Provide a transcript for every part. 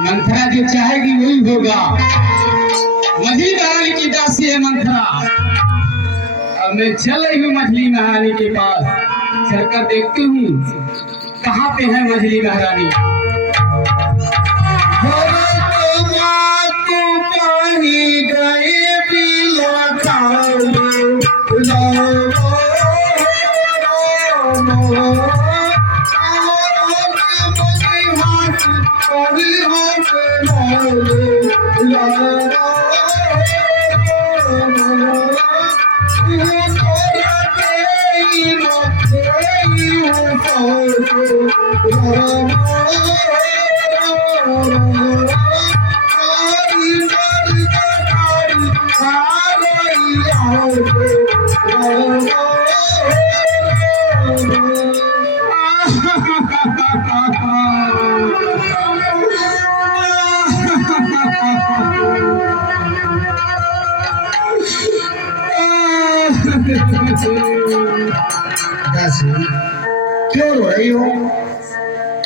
मंथरा जो चाहेगी वही होगा। मछली महारानी की दासी है मंथरा। अब मैं चल रही हूँ मछली महारानी के पास, चलकर देखती हूँ कहाँ पे है मछली महारानी। क्यों रो रही हो?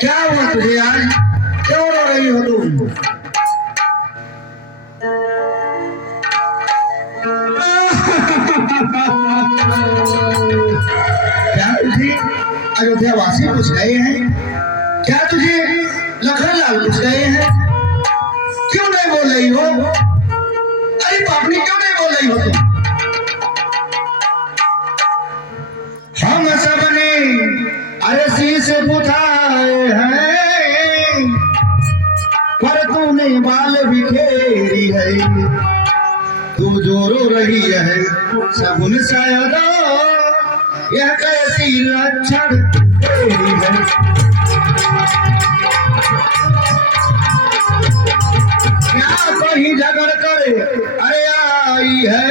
क्या हुआ तुझे आज? क्यों रो रही हो तुम? क्या तुझे अयोध्यावासी पूछ रहे हैं? क्या तुझे लखनलाल पूछ रहे हैं? क्यों नहीं बोल रही हो? अरे पापनी क्यों नहीं बोल रही हो तुम? हम सबने अरसी से पुठाए हैं, पर तूने बाल बिखेरी है। तू जो रो रही है सगुन शायद यह कैसी लक्षण तेरी है। क्या कहीं झगड़ करे अरे आई है,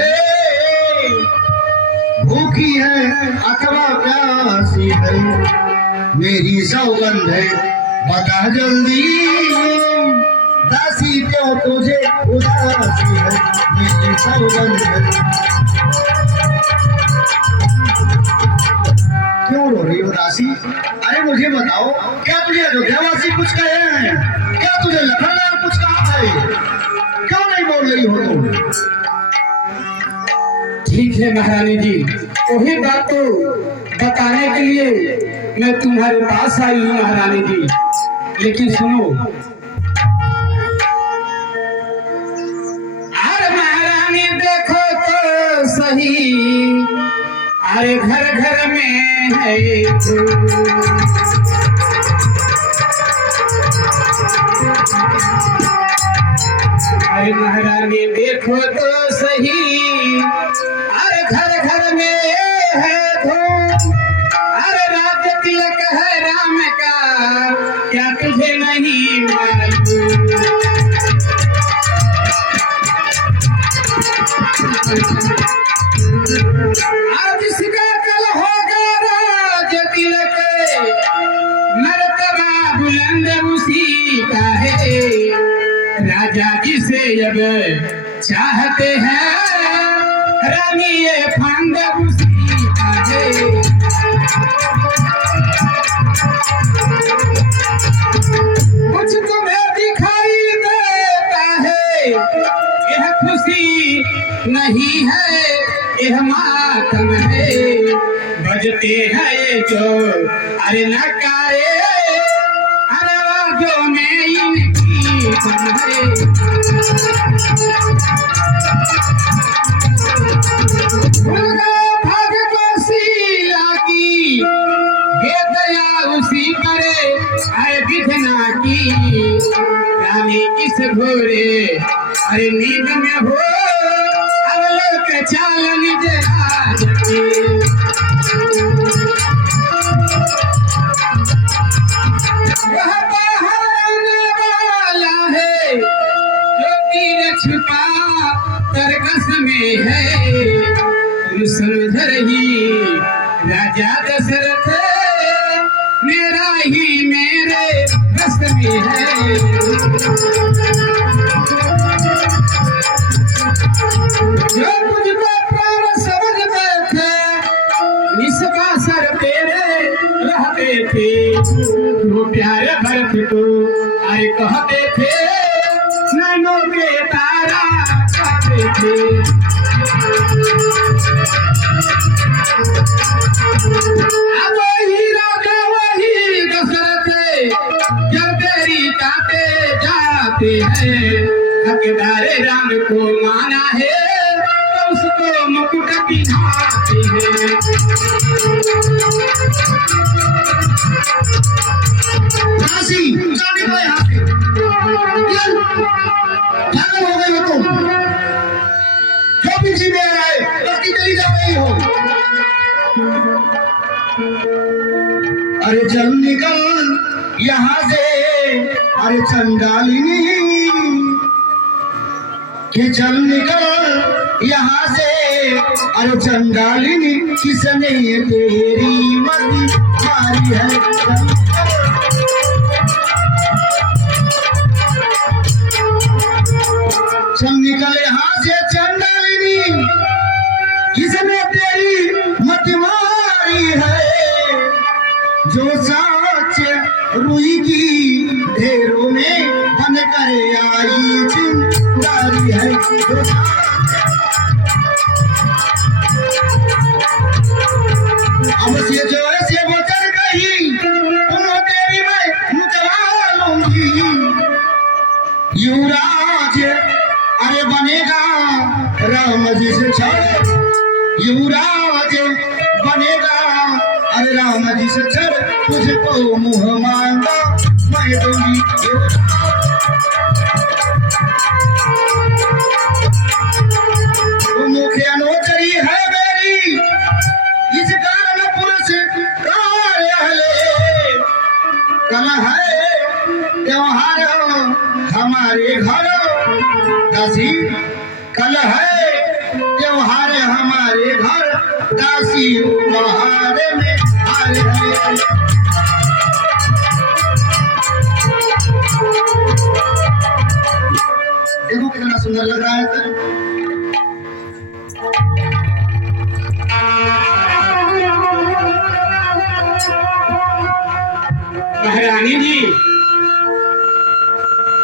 भूखी है अथवा प्यासी है, मेरी सौगंध है बता जल्दी, दासी क्यों तुझे उदासी है, मेरी सौगंध है। क्यों रो रही हो दासी? अरे मुझे बताओ, क्या तुझे अयोध्यावासी कुछ कहे हैं? क्या तुझे लखनलाल कुछ कहा है? क्यों नहीं बोल रही हो तुम? ठीक है महारानी जी, वही बात तो बताने के लिए मैं तुम्हारे पास आई हूँ महारानी जी। लेकिन सुनो, अरे महारानी देखो तो सही, अरे घर घर में है अरे महारानी देखो तो सही, अरे घर घर में है धूम, अरे राज्य तिलक है राम का, क्या तुझे नहीं मालूम? आज इसका कल होगा राज्य तिलक, मर्तबा बुलंद उसी का है, राजा जिसे अब चाहते हैं, रानी ये फंद उसी का है। कुछ तुम्हें दिखाई देता है, यह खुशी नहीं है, यह मातम है, बजते हैं ये जो अरे नकारे, अरे जो में इनकी है। भाग को सीला की, ये दया उसी करे, अरे विधना की, रानी इस घोरे अरे नींद में हो, अब लोग चाल निज राज की। वह बाहर आने वाला है, जो तीर छुपा तरकस में है, तुम समझ रही राजा दशरथ, मेरा ही मेरे रस में है। जो मुझको प्यार समझ बैठे, इसका सर तेरे रहते थे, वो प्यारे भरत को आए कहते थे, चांदों के तारा कहते थे। अब वही राजा वही दशरथ जब तेरी काटे जाते हैं, हकदार राम को माना है तो उसको मुकुट पिन्हाते हैं। दासी जाने को यहाँ से पागल हो गई हो तुम। जो भी जी में आ रहा है बस्ती चली जा रही हो। अरे चल निकल यहाँ से, अरे चंडालिनी कि चल निकल यहाँ से, अरे चंडालिनी किसने तेरी मति मारी है। चल निकल यहाँ से चंडालिनी किसने तेरी मति मारी है। जो साच रुई की ढेरों में बन कर आई चिंगारी है। अब से जो ऐसे बचर गई उन्हों तेरी मैं मुचला लूंगी। युवराज अरे बनेगा राम जी से छड़, युवराज बनेगा अरे राम जी से छड़, तुझको मुंह मांगा मैं दूंगी। मुख्य अनोचरी है मेरी इस कारण पुरुष कल है त्योहार हमारे घर। दासी कल है त्योहार हमारे घर, दासी उपहार में हार है। देखो कितना सुंदर लग रहा है। महारानी जी,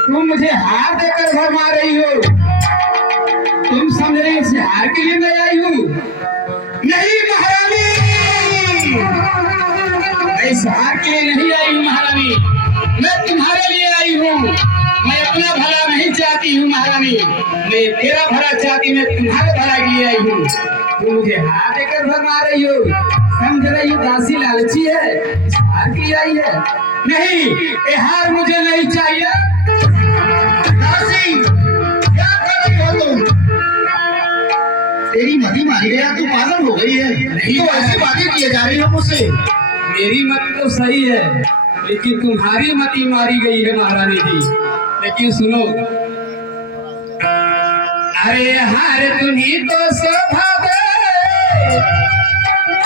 तुम मुझे हार देकर भरमा रही हो। तुम समझ रही इस हार के लिए मैं आई हूँ? नहीं महारानी, मैं इस हार के लिए नहीं आई हूँ महारानी, मैं तुम्हारे लिए आई हूँ। मैं अपना भला नहीं चाहती हूँ महारानी, मैं तेरा भला चाहती, मैं तुम्हारे भला के लिए आई हूँ। तुम मुझे हार देकर भरमा रही हो, समझ रही हो दासी लालची है, इस हार के लिए आई है। नहीं, ये हार मुझे नहीं चाहिए। दासी क्या कर रही हो तुम? तेरी मति मारी गया, तू पागल हो गई है। नहीं तो ऐसी बातें किए जा रही हो मुझसे। मेरी मति तो सही है, लेकिन तुम्हारी मति मारी गई है महारानी जी। लेकिन सुनो, अरे हार तुम्ही तो शोभा दे,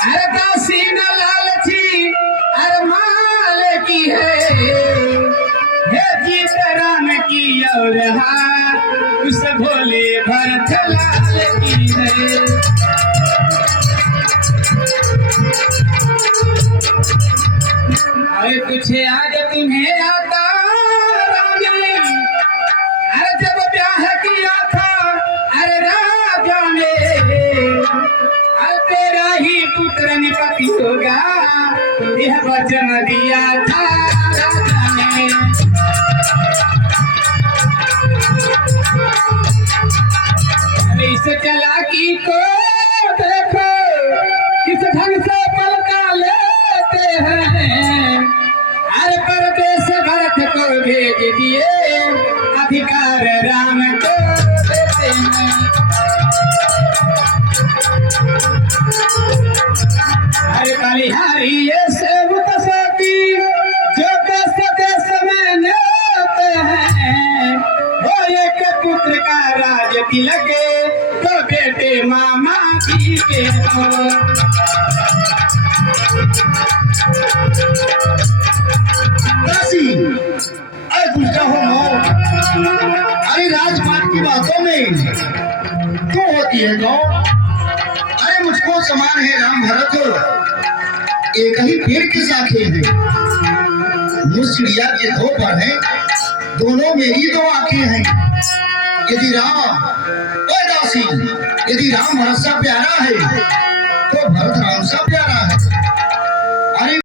अरे दासी न लालची अरे माल की है, हे जीत राम की और हार उस भोले भरत लाल की है। अरे कुछ आज तुम्हें आता रानी, अरे जब ब्याह किया था अरे राजा ने, अरे तेरा ही पुत्र निपति होगा यह वचन दिया था राजा ने। अरे इस चालाकी को देखो किस ढंग से पलटा लेते हैं, अरे परदेश भरत को भेज दिए अधिकार राम को देते हैं। अरे बलिहारी ये सेवक सती जो देश में लेते हैं, वो एक पुत्र का राज तिलक तो बेटे मामा जी के हो। दासी अरे दूसरा हो मौत। अरे राजपाट की बातों में क्यों होती है कौन? अरे मुझको समान है राम भरत, एक ही पेड़ के शाखे हैं। मुझ चिड़िया के दो पर हैं, दोनों मेरी दो आंखें हैं। यदि राम, ओ दासी, यदि राम भरोसा प्यारा है तो